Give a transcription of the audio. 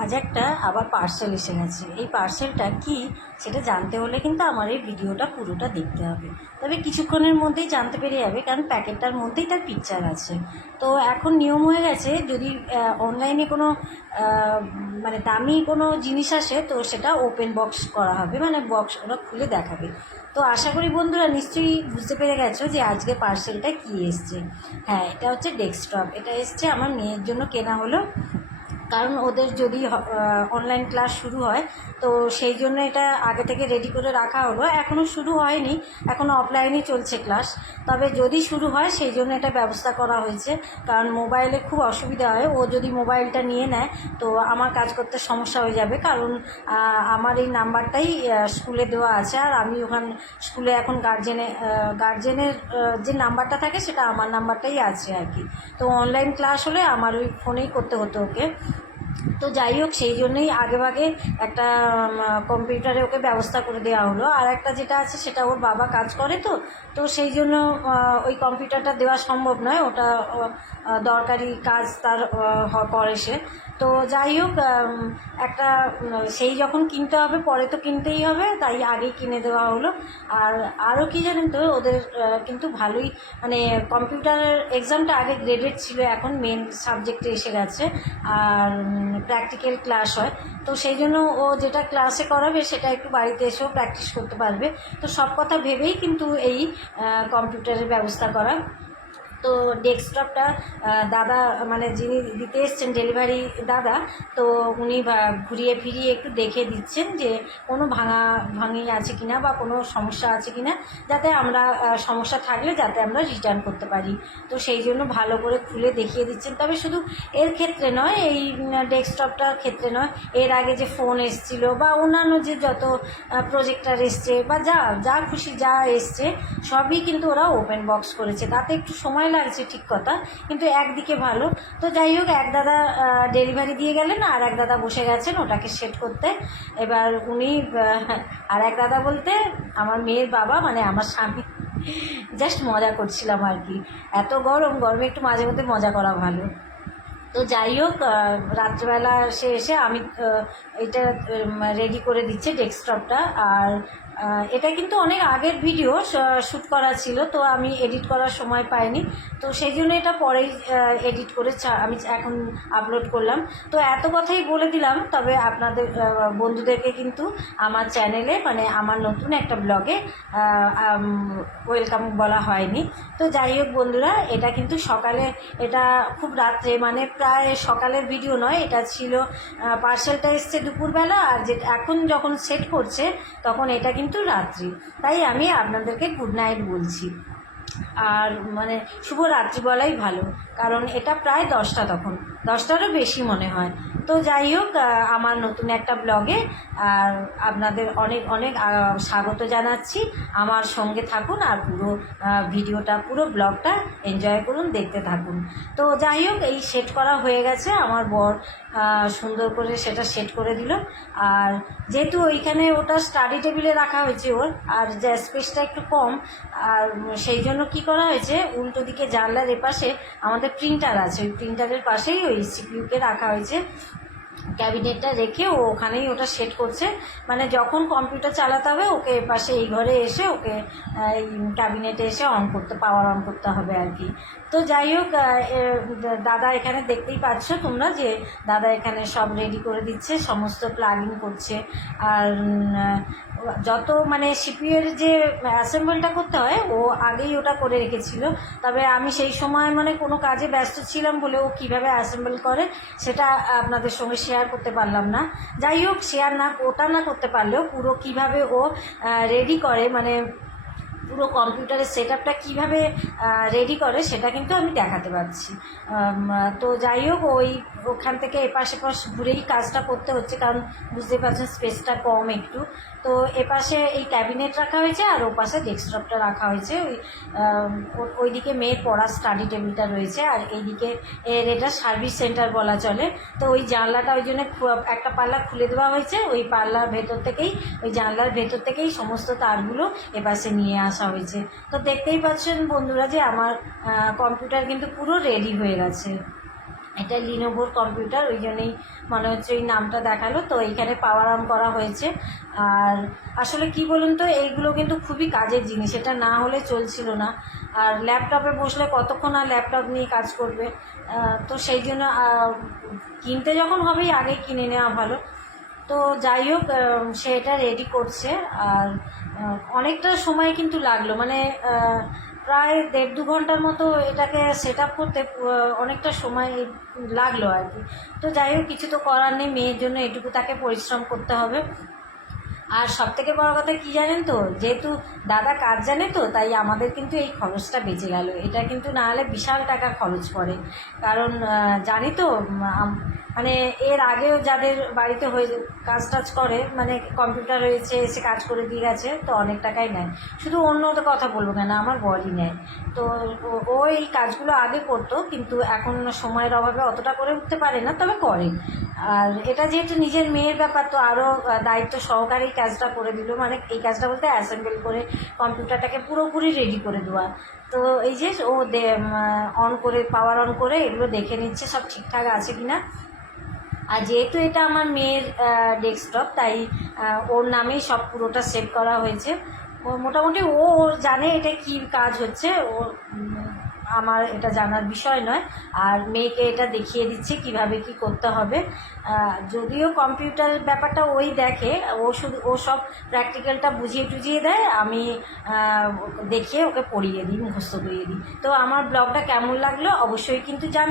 আজ একটা আবার পার্সেল এসে গেছে। এই পার্সেলটা কি সেটা জানতে হলে কিন্তু আমার এই ভিডিওটা পুরোটা দেখতে হবে। তবে কিছুক্ষণের মধ্যেই জানতে পেরে যাবে, কারণ প্যাকেটটার মধ্যেই তার পিকচার আছে। তো এখন নিয়ম হয়ে গেছে, যদি অনলাইনে কোনো মানে দামি কোনো জিনিস আসে তো সেটা ওপেন বক্স করা হবে, মানে বক্স ওরা খুলে দেখাবে। তো আশা করি বন্ধুরা নিশ্চয়ই বুঝতে পেরে গেছো যে আজকে পার্সেলটা কী এসছে। হ্যাঁ, এটা হচ্ছে ডেস্কটপ। এটা এসছে আমার মেয়ের জন্য কেনা হলো, কারণ ওদের যদি অনলাইন ক্লাস শুরু হয় তো সেই জন্য এটা আগে থেকে রেডি করে রাখা হলো। এখনও শুরু হয়নি, এখনও অফলাইনেই চলছে ক্লাস। তবে যদি শুরু হয় সেই জন্য এটা ব্যবস্থা করা হয়েছে, কারণ মোবাইলে খুব অসুবিধা হয়। ও যদি মোবাইলটা নিয়ে নেয় তো আমার কাজ করতে সমস্যা হয়ে যাবে, কারণ আমার এই নাম্বারটাই স্কুলে দেওয়া আছে, আর আমি ওখানে স্কুলে এখন গার্জেনের যে নাম্বারটা থাকে সেটা আমার নাম্বারটাই আছে আর কি। তো অনলাইন ক্লাস হলে আমার ওই ফোনেই করতে হতো ওকে। তো যাই হোক, সেই জন্যই আগেভাগে একটা কম্পিউটারে ওকে ব্যবস্থা করে দেওয়া হলো। আর একটা যেটা আছে সেটা ওর বাবা কাজ করে, তো তো সেই জন্য ওই কম্পিউটারটা দেওয়া সম্ভব নয়, ওটা দরকারি কাজ তার করে সে। তো যাই হোক, একটা সেই যখন কিনতে হবে পরে তো কিনতেই হবে, তাই আগেই কিনে দেওয়া হলো। আর আরও কি জানেন তো, ওদের কিন্তু ভালোই, মানে কম্পিউটারের এক্সামটা আগে গ্রেডেড ছিল, এখন মেন সাবজেক্টে এসে গেছে। আর প্র্যাকটিক্যাল ক্লাস হয়, তো সেই জন্য ও যেটা ক্লাসে করাবে সেটা একটু বাড়িতে এসেও প্র্যাকটিস করতে পারবে। তো সব কথা ভেবেই কিন্তু এই কম্পিউটারের ব্যবস্থা করা। তো ডেস্কটপটা দাদা, মানে যিনি দিতে এসছেন ডেলিভারি দাদা, তো উনি ঘুরিয়ে ফিরিয়ে একটু দেখে দিচ্ছেন যে কোনো ভাঙি আছে কিনা বা কোনো সমস্যা আছে কিনা, যাতে আমরা সমস্যা থাকলে যাতে আমরা রিটার্ন করতে পারি। তো সেই জন্য ভালো করে খুলে দেখিয়ে দিচ্ছেন। তবে শুধু এর ক্ষেত্রে নয়, এই ডেস্কটপটার ক্ষেত্রে নয়, এর আগে যে ফোন এসছিল বা অন্যান্য যে যত প্রজেক্টর এসছে বা যা যা খুশি যা এসছে সবই কিন্তু ওরা ওপেন বক্স করেছে। তাতে একটু সময় লাগছে ঠিক কথা, কিন্তু একদিকে ভালো। তো যাই হোক, এক দাদা ডেলিভারি দিয়ে গেলেন, আর এক দাদা বসে গেছেন ওটাকে সেট করতে। এবার উনি আর এক দাদা বলতে আমার মেয়ের বাবা, মানে আমার স্বামী। জাস্ট মজা করছিলাম আর কি। এত গরমে একটু মাঝে মধ্যে মজা করা ভালো। তো যাই হোক, রাত্রেবেলা সে এসে আমি এটা রেডি করে দিচ্ছে ডেস্কটপটা। আর এটা কিন্তু অনেক আগের ভিডিও শ্যুট করা ছিল, তো আমি এডিট করার সময় পাইনি, তো সেই জন্য এটা পরেই এডিট করে আমি এখন আপলোড করলাম। তো এত কথাই বলে দিলাম, তবে আপনাদের বন্ধুদেরকে কিন্তু আমার চ্যানেলে, মানে আমার নতুন একটা ব্লগে ওয়েলকাম বলা হয়নি। তো যাই হোক বন্ধুরা, এটা কিন্তু সকালে, এটা খুব রাত্রে, মানে প্রায় সকালের ভিডিও নয়, এটা ছিল পার্সেলটা এসছে দুপুরবেলা, আর যে এখন যখন সেট করছে তখন এটা কিন্তু রাত্রি। তাই আমি আপনাদেরকে গুড নাইট বলছি, আর মানে শুভ রাত্রি বলাই ভালো, কারণ এটা প্রায় 10টা, তখন 10টারও বেশি মনে হয়। তো যাই হোক, আমার নতুন একটা ব্লগে আর আপনাদের অনেক অনেক স্বাগত জানাচ্ছি। আমার সঙ্গে থাকুন আর পুরো ভিডিওটা, পুরো ব্লগটা এনজয় করুন, দেখতে থাকুন। তো যাই হোক, এই সেট করা হয়ে গেছে, আমার বর সুন্দর করে সেটা সেট করে দিল। আর যেহেতু ওইখানে ওটা স্টাডি টেবিলে রাখা হয়েছে ওর, আর যা স্পেসটা একটু কম, আর সেই জন্য কি করা হয়েছে, উল্টো দিকে জানলার এপাশে আমাদের প্রিন্টার আছে, ওই প্রিন্টারের পাশেই ওই সিপিইউকে রাখা হয়েছে। ক্যাবিনেটটা রেখে ও ওখানেই ওটা সেট করছে, মানে যখন কম্পিউটার চালাতে হবে ওকে এপাশে এই ঘরে এসে ওকে এই ক্যাবিনেটে এসে পাওয়ার অন করতে হবে আর কি। তো যাই হোক, দাদা এখানে দেখতেই পাচ্ছ তোমরা যে দাদা এখানে সব রেডি করে দিচ্ছে, সমস্ত প্লাগিং করছে। আর যত মানে সিপিইউর যে অ্যাসেম্বলটা করতে হয় ও আগেই ওটা করে রেখেছিল, তবে আমি সেই সময় মানে কোনো কাজে ব্যস্ত ছিলাম বলে ও কীভাবে অ্যাসেম্বল করে সেটা আপনাদের সঙ্গে শেয়ার করতে পারলাম না। যাই হোক, ওটা না করতে পারলেও পুরো কিভাবে ও রেডি করে, মানে পুরো কম্পিউটারের সেট আপটা কীভাবে রেডি করে সেটা কিন্তু আমি দেখাতে পারছি। তো যাই হোক, ওখান থেকে এপাশে ঘুরেই কাজটা করতে হচ্ছে, কারণ বুঝতেই পারছেন স্পেসটা কম একটু। তো এপাশে এই ক্যাবিনেট রাখা হয়েছে আর ওপাশে ডেস্কটপটা রাখা হয়েছে। ওইদিকে মেয়ের পড়ার স্টাডি টেবিলটা রয়েছে, আর এইদিকে এটা সার্ভিস সেন্টার বলা চলে। তো ওই জানলাটা ওই জন্য একটা পাল্লা খুলে দেওয়া হয়েছে, ওই পাল্লার ভেতর থেকেই, ওই জানলার ভেতর থেকেই সমস্ত তারগুলো এপাশে নিয়ে আসা হয়েছে। তো দেখতেই পাচ্ছেন বন্ধুরা যে আমার কম্পিউটার কিন্তু পুরো রেডি হয়ে গেছে। এটা লিনোভোর কম্পিউটার, ওই জন্যই মনে হচ্ছে ওই নামটা দেখালো। তো এইখানে পাওয়ার অন করা হয়েছে। আর আসলে কি বলুন তো, এইগুলো কিন্তু খুবই কাজের জিনিস, এটা না হলে চলছিল না। আর ল্যাপটপে বসলে কতক্ষণ আর ল্যাপটপ নিয়ে কাজ করবে, তো সেই জন্য কিনতে যখন হবেই আগে কিনে নেওয়া ভালো। তো যাই হোক, সে এটা রেডি করছে। আর অনেকটা সময় কিন্তু লাগলো, মানে প্রায় 1.5-2 ঘন্টার মতো এটাকে সেট আপ করতে অনেকটা সময় লাগলো আর কি। তো যাই হোক, কিছু তো করার নেই, মেয়ের জন্য এটুকু তাকে পরিশ্রম করতে হবে। আর সবথেকে বড় কথা কি জানেন তো, যেহেতু দাদা কাজ জানে তো, তাই আমাদের কিন্তু এই খরচটা বেঁচে গেল। এটা কিন্তু না হলে বিশাল টাকা খরচ পড়ে। কারণ জানি তো, মানে এর আগেও যাদের বাড়িতে হয়ে কাজ টাজ করে, মানে কম্পিউটার রয়েছে, এসে কাজ করে দিয়ে গেছে, তো অনেক টাকাই নেয়। শুধু অন্য তো কথা বলবো কেন, আমার বরই নেয়। তো ও এই কাজগুলো আগে করতো, কিন্তু এখন সময়ের অভাবে অতটা করে উঠতে পারে না, তবে করে। আর এটা যেহেতু নিজের মেয়ের ব্যাপার, তো আরও দায়িত্ব সহকারে এই কাজটা করে দিল। মানে এই কাজটা বলতে অ্যাসেম্বল করে কম্পিউটারটাকে পুরোপুরি রেডি করে দেওয়া। তো এই যে ও অন করে, পাওয়ার অন করে এগুলো দেখে নিচ্ছে সব ঠিকঠাক আছে কিনা। আর যেহেতু এটা আমার মেয়ের ডেস্কটপ, তাই ওর নামেই সব পুরোটা সেভ করা হয়েছে। মোটামুটি ওর জানে এটা কী কাজ হচ্ছে, ও আমার এটা জানার বিষয় নয়। আর মেয়েকে এটা দেখিয়ে দিচ্ছে কিভাবে কি করতে হবে। যদিও কম্পিউটার ব্যাপারটা ওই দেখে, ও সব প্র্যাকটিক্যালটা বুঝিয়ে টুঝিয়ে দেয়, আমি দেখিয়ে ওকে পড়িয়ে দিই, মুখস্থ করিয়ে দিই। তো আমার ব্লগটা কেমন লাগলো অবশ্যই কিন্তু জানি।